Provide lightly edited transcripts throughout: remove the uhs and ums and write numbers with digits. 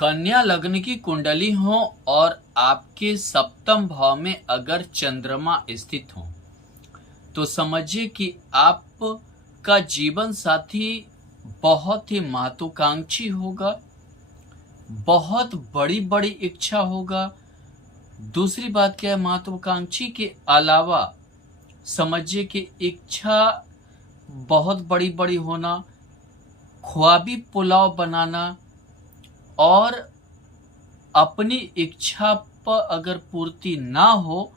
कन्या लग्न की कुंडली हो और आपके सप्तम भाव में अगर चंद्रमा स्थित हो तो समझिए कि आपका जीवन साथी बहुत ही महत्वाकांक्षी होगा, बहुत बड़ी बड़ी इच्छा होगा। दूसरी बात क्या है, महत्वाकांक्षी के अलावा समझिए कि इच्छा बहुत बड़ी बड़ी होना, ख्वाबी पुलाव बनाना और अपनी इच्छा पर अगर पूर्ति ना हो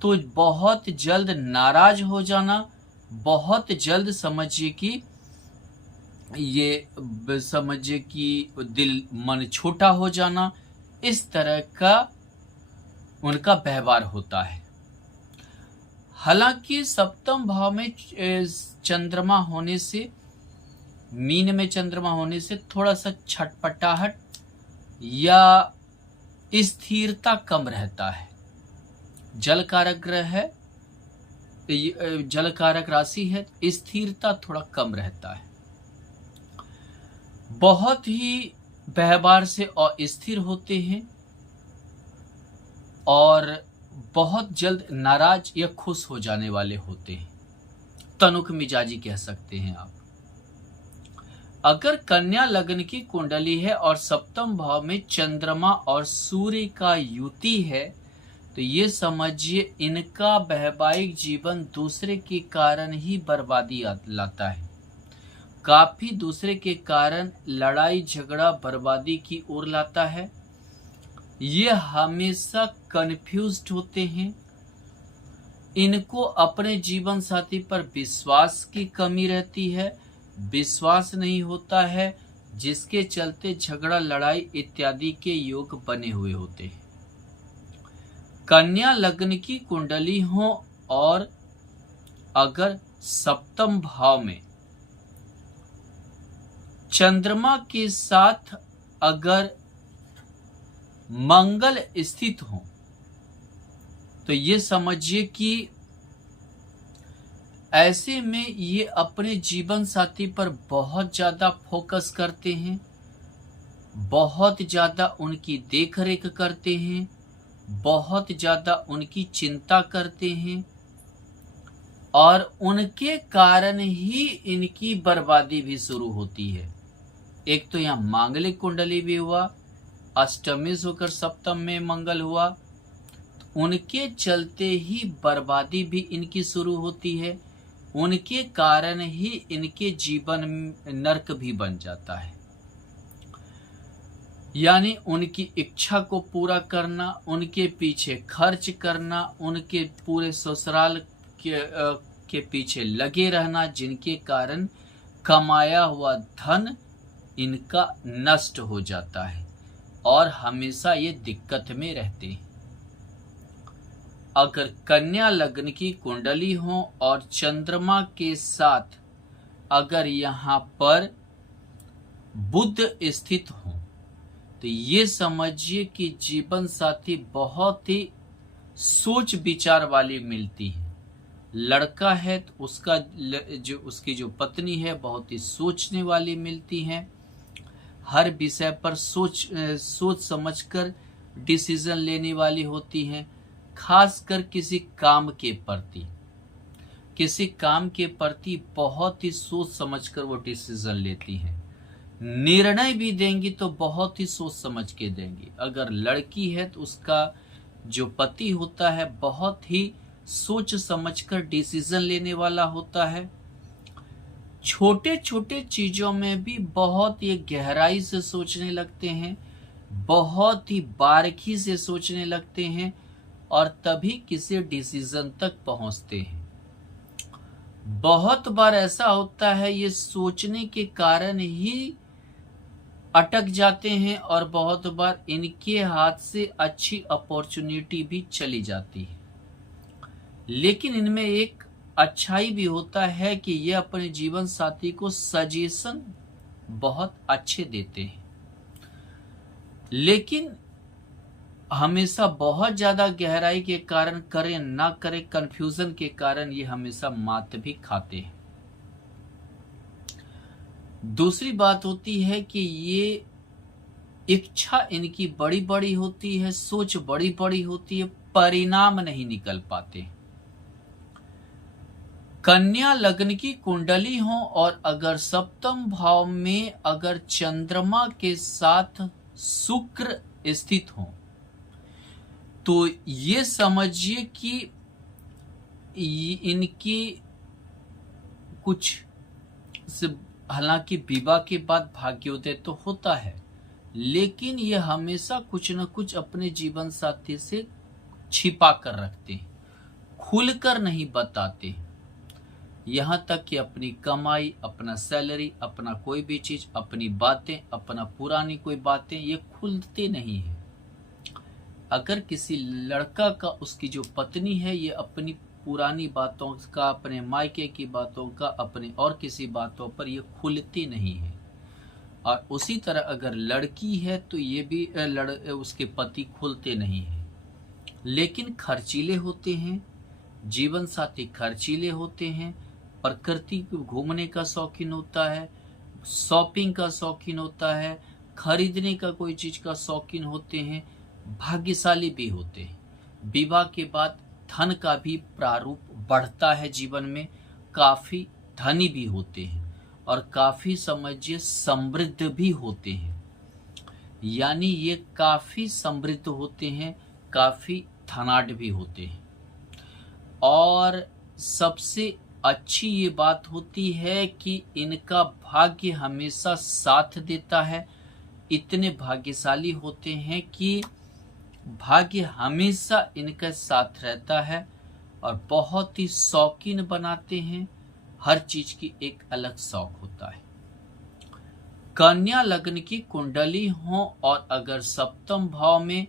तो बहुत जल्द नाराज हो जाना, बहुत जल्द समझिए कि दिल मन छोटा हो जाना, इस तरह का उनका व्यवहार होता है। हालांकि सप्तम भाव में चंद्रमा होने से, मीन में चंद्रमा होने से थोड़ा सा छटपटाहट या स्थिरता कम रहता है। जल कारक ग्रह है, जल कारक राशि है, स्थिरता थोड़ा कम रहता है। बहुत ही व्यवहार से अस्थिर होते हैं और बहुत जल्द नाराज या खुश हो जाने वाले होते हैं। तनुक मिजाजी कह सकते हैं आप। अगर कन्या लग्न की कुंडली है और सप्तम भाव में चंद्रमा और सूर्य का युति है तो ये समझिए इनका वैवाहिक जीवन दूसरे के कारण ही बर्बादी लाता है। काफी दूसरे के कारण लड़ाई झगड़ा बर्बादी की ओर लाता है। ये हमेशा कंफ्यूज्ड होते हैं। इनको अपने जीवन साथी पर विश्वास की कमी रहती है, विश्वास नहीं होता है, जिसके चलते झगड़ा लड़ाई इत्यादि के योग बने हुए होते हैं। कन्या लग्न की कुंडली हो और अगर सप्तम भाव में चंद्रमा के साथ अगर मंगल स्थित हो तो ये समझिए कि ऐसे में ये अपने जीवन साथी पर बहुत ज्यादा फोकस करते हैं, बहुत ज्यादा उनकी देखरेख करते हैं, बहुत ज्यादा उनकी चिंता करते हैं और उनके कारण ही इनकी बर्बादी भी शुरू होती है। एक तो यहाँ मांगलिक कुंडली भी हुआ, अष्टमी से होकर सप्तम में मंगल हुआ, तो उनके चलते ही बर्बादी भी इनकी शुरू होती है। उनके कारण ही इनके जीवन नरक भी बन जाता है। यानी उनकी इच्छा को पूरा करना, उनके पीछे खर्च करना, उनके पूरे ससुराल के पीछे लगे रहना, जिनके कारण कमाया हुआ धन इनका नष्ट हो जाता है और हमेशा ये दिक्कत में रहते हैं। अगर कन्या लग्न की कुंडली हो और चंद्रमा के साथ अगर यहाँ पर बुध स्थित हो तो ये समझिए कि जीवन साथी बहुत ही सोच विचार वाली मिलती है। लड़का है तो उसकी जो पत्नी है बहुत ही सोचने वाली मिलती है। हर विषय पर सोच समझकर डिसीजन लेने वाली होती हैं। खासकर किसी काम के प्रति बहुत ही सोच समझकर वो डिसीजन लेती हैं। निर्णय भी देंगी तो बहुत ही सोच समझ के देंगी। अगर लड़की है तो उसका जो पति होता है बहुत ही सोच समझकर डिसीजन लेने वाला होता है। छोटे छोटे चीजों में भी बहुत ही गहराई से सोचने लगते हैं, बहुत ही बारीकी से सोचने लगते हैं और तभी किसी डिसीजन तक पहुंचते हैं। बहुत बार ऐसा होता है ये सोचने के कारण ही अटक जाते हैं और बहुत बार इनके हाथ से अच्छी अपॉर्चुनिटी भी चली जाती है। लेकिन इनमें एक अच्छाई भी होता है कि ये अपने जीवन साथी को सजेशन बहुत अच्छे देते हैं, लेकिन हमेशा बहुत ज्यादा गहराई के कारण करें ना करें कंफ्यूजन के कारण ये हमेशा मात भी खाते हैं। दूसरी बात होती है कि ये इच्छा इनकी बड़ी बड़ी होती है, सोच बड़ी बड़ी होती है, परिणाम नहीं निकल पाते। कन्या लग्न की कुंडली हो और अगर सप्तम भाव में अगर चंद्रमा के साथ शुक्र स्थित हो तो ये समझिए कि इनकी कुछ हालांकि विवाह के बाद भाग्योदय तो होता है, लेकिन ये हमेशा कुछ न कुछ अपने जीवन साथी से छिपा कर रखते हैं, खुलकर नहीं बताते। यहां तक कि अपनी कमाई, अपना सैलरी, अपना कोई भी चीज, अपनी बातें, अपना पुरानी कोई बातें, ये खुलते नहीं है। अगर किसी लड़का का, उसकी जो पत्नी है, ये अपनी पुरानी बातों का, अपने मायके की बातों का, अपने और किसी बातों पर ये खुलती नहीं है। और उसी तरह अगर लड़की है तो ये भी उसके पति खुलते नहीं है, लेकिन खर्चीले होते हैं, जीवन साथी खर्चीले होते हैं, प्रकृति को घूमने का शौकीन होता है, शॉपिंग का शौकीन होता है, खरीदने का कोई चीज का शौकीन होते हैं, भाग्यशाली भी होते हैं। विवाह के बाद धन का भी प्रारूप बढ़ता है, जीवन में काफी धनी भी होते हैं और काफी समझिए समृद्ध भी होते हैं। यानी ये काफी समृद्ध होते हैं, काफी धनाढ्य भी होते हैं। और सबसे अच्छी ये बात होती है कि इनका भाग्य हमेशा साथ देता है। इतने भाग्यशाली होते हैं कि भाग्य हमेशा इनके साथ रहता है और बहुत ही शौकीन बनाते हैं। हर चीज की एक अलग शौक होता है। कन्या लग्न की कुंडली हो और अगर सप्तम भाव में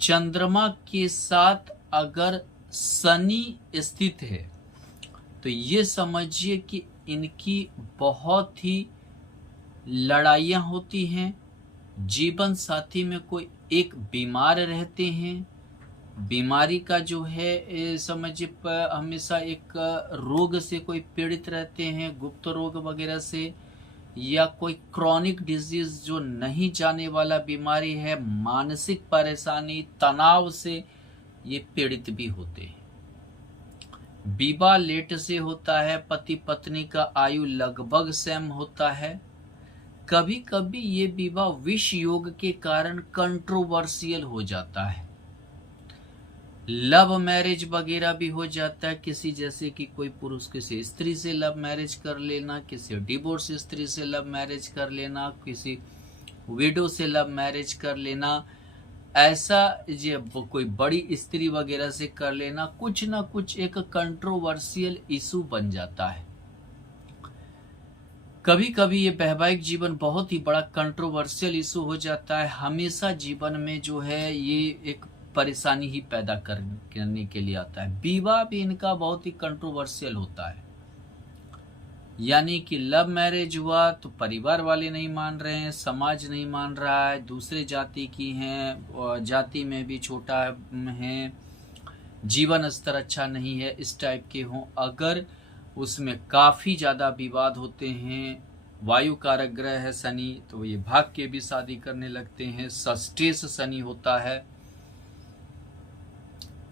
चंद्रमा के साथ अगर शनि स्थित है तो ये समझिए कि इनकी बहुत ही लड़ाइयाँ होती हैं। जीवन साथी में कोई एक बीमार रहते हैं, बीमारी का जो है समझिए हमेशा एक रोग से कोई पीड़ित रहते हैं, गुप्त रोग वगैरह से, या कोई क्रॉनिक डिजीज जो नहीं जाने वाला बीमारी है, मानसिक परेशानी, तनाव से ये पीड़ित भी होते हैं। विवाह लेट से होता है, पति पत्नी का आयु लगभग सेम होता है। कभी कभी ये विवाह विष योग के कारण कंट्रोवर्शियल हो जाता है, लव मैरिज वगैरह भी हो जाता है। किसी जैसे कि कोई पुरुष किसी स्त्री से लव मैरिज कर लेना, किसी डिवोर्स स्त्री से लव मैरिज कर लेना, किसी विडो से लव मैरिज कर लेना, ऐसा जब कोई बड़ी स्त्री वगैरह से कर लेना, कुछ ना कुछ एक कंट्रोवर्शियल इशू बन जाता है। कभी कभी ये वैवाहिक जीवन बहुत ही बड़ा कंट्रोवर्शियल इशू हो जाता है। हमेशा जीवन में जो है ये एक परेशानी ही पैदा करने के लिए आता है। विवाह भी इनका बहुत ही कंट्रोवर्शियल होता है। यानी कि लव मैरिज हुआ तो परिवार वाले नहीं मान रहे हैं, समाज नहीं मान रहा है, दूसरे जाति की हैं, जाति में भी छोटा है, जीवन स्तर अच्छा नहीं है, इस टाइप के हों। अगर उसमें काफी ज्यादा विवाद होते हैं, वायु कारक ग्रह है शनि, तो ये भाग के भी शादी करने लगते हैं। षष्ठेश शनि होता है,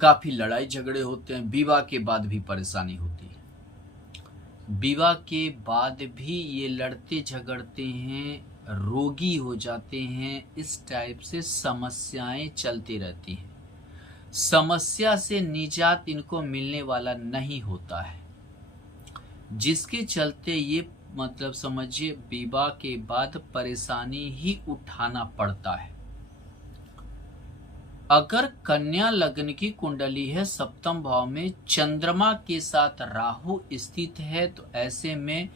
काफी लड़ाई झगड़े होते हैं। विवाह के बाद भी परेशानी होती है, विवाह के बाद भी ये लड़ते झगड़ते हैं, रोगी हो जाते हैं, इस टाइप से समस्याएं चलती रहती हैं। समस्या से निजात इनको मिलने वाला नहीं होता है, जिसके चलते ये मतलब समझिए विवाह के बाद परेशानी ही उठाना पड़ता है। अगर कन्या लग्न की कुंडली है, सप्तम भाव में चंद्रमा के साथ राहु स्थित है, तो ऐसे में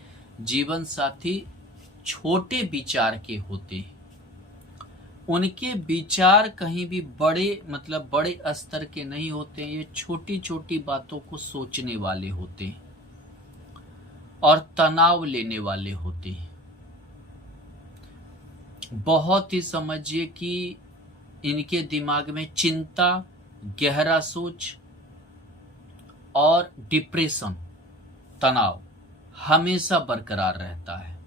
जीवन साथी छोटे विचार के होते हैं। उनके विचार कहीं भी बड़े मतलब बड़े स्तर के नहीं होते हैं। ये छोटी छोटी बातों को सोचने वाले होते हैं और तनाव लेने वाले होते हैं। बहुत ही समझिए कि इनके दिमाग में चिंता, गहरा सोच और डिप्रेशन, तनाव हमेशा बरकरार रहता है।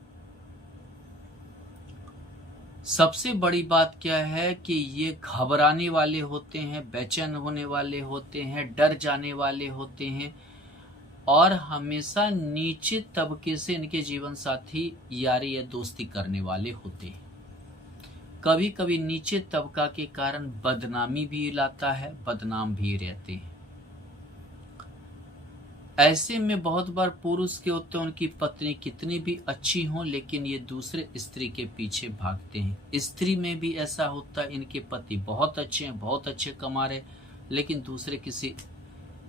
सबसे बड़ी बात क्या है कि ये घबराने वाले होते हैं, बेचैन होने वाले होते हैं, डर जाने वाले होते हैं और हमेशा नीचे तबके से इनके जीवन साथी यारी या दोस्ती करने वाले होते हैं। कभी कभी नीचे तबका के कारण बदनामी भी लाता है, बदनाम भी रहते हैं। ऐसे में बहुत बार पुरुष के होते हैं, उनकी पत्नी कितनी भी अच्छी हो लेकिन ये दूसरे स्त्री के पीछे भागते हैं। स्त्री में भी ऐसा होता है, इनके पति बहुत अच्छे हैं, बहुत अच्छे कमा रहे, लेकिन दूसरे किसी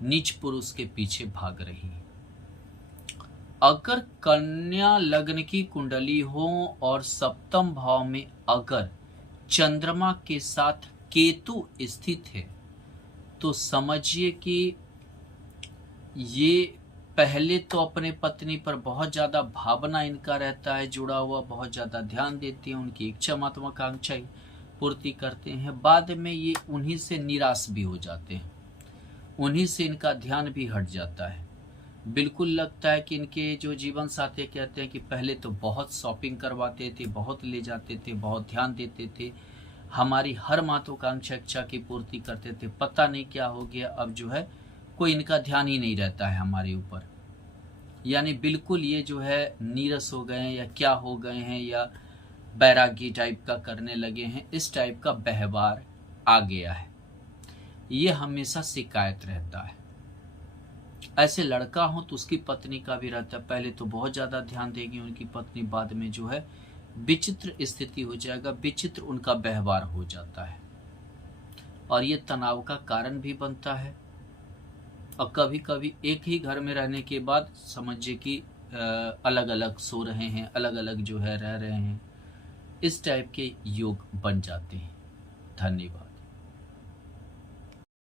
नीच पुरुष के पीछे भाग रही है। अगर कन्या लग्न की कुंडली हो और सप्तम भाव में अगर चंद्रमा के साथ केतु स्थित है तो समझिए कि ये पहले तो अपने पत्नी पर बहुत ज़्यादा भावना इनका रहता है जुड़ा हुआ, बहुत ज़्यादा ध्यान देती हैं, उनकी इच्छा महत्वाकांक्षा पूर्ति करते हैं। बाद में ये उन्हीं से निराश भी हो जाते हैं, उन्हीं से इनका ध्यान भी हट जाता है। बिल्कुल लगता है कि इनके जो जीवन साथी कहते हैं कि पहले तो बहुत शॉपिंग करवाते थे, बहुत ले जाते थे, बहुत ध्यान देते थे, हमारी हर महत्वाकांक्षा इच्छा की पूर्ति करते थे, पता नहीं क्या हो गया, अब जो है कोई इनका ध्यान ही नहीं रहता है हमारे ऊपर। यानी बिल्कुल ये जो है नीरस हो गए हैं या क्या हो गए हैं या बैरागी टाइप का करने लगे हैं, इस टाइप का व्यवहार आ गया है। ये हमेशा शिकायत रहता है। ऐसे लड़का हो तो उसकी पत्नी का भी रहता है, पहले तो बहुत ज़्यादा ध्यान देगी उनकी पत्नी, बाद में जो है विचित्र स्थिति हो जाएगा, विचित्र उनका व्यवहार हो जाता है और ये तनाव का कारण भी बनता है। और कभी कभी एक ही घर में रहने के बाद समझिए कि अलग अलग सो रहे हैं, अलग अलग जो है रह रहे हैं, इस टाइप के योग बन जाते हैं। धन्यवाद।